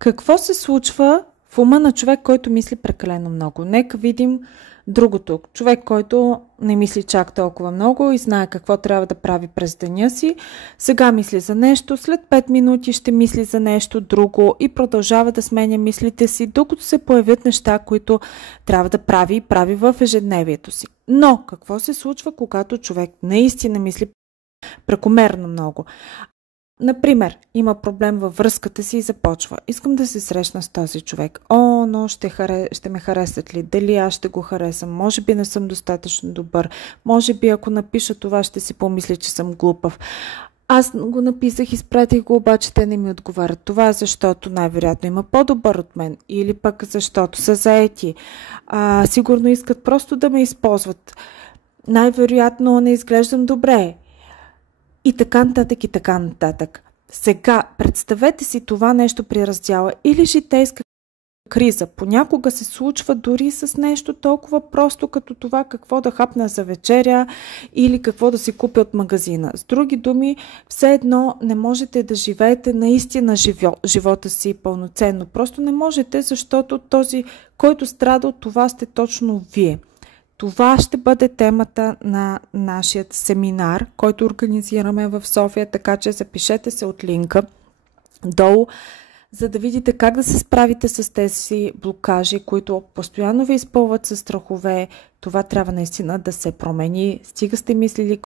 Какво се случва в ума на човек, който мисли прекалено много? Нека видим другото. Човек, който не мисли чак толкова много и знае какво трябва да прави през деня си, сега мисли за нещо, след 5 минути ще мисли за нещо друго и продължава да сменя мислите си, докато се появят неща, които трябва да прави и прави в ежедневието си. Но какво се случва, когато човек наистина мисли прекомерно много? Например, има проблем във връзката си и започва. Искам да се срещна с този човек. Но ще ме харесат ли? Дали аз ще го харесам? Може би не съм достатъчно добър. Може би ако напиша това, ще си помисли, че съм глупав. Аз го написах, изпратих го, обаче те не ми отговарят. Това е защото най-вероятно има по-добър от мен. Или пък защото са заети. Сигурно искат просто да ме използват. Най-вероятно не изглеждам добре. И така нататък, и така нататък. Сега, представете си това нещо при раздяла или житейска криза. Понякога се случва дори с нещо толкова просто, като това какво да хапна за вечеря или какво да си купя от магазина. С други думи, все едно не можете да живеете наистина живота си пълноценно. Просто не можете, защото този, който страда от това, сте точно вие. Това ще бъде темата на нашия семинар, който организираме в София, така че запишете се от линка долу, за да видите как да се справите с тези блокажи, които постоянно ви изпълват със страхове. Това трябва наистина да се промени. Стига сте мислили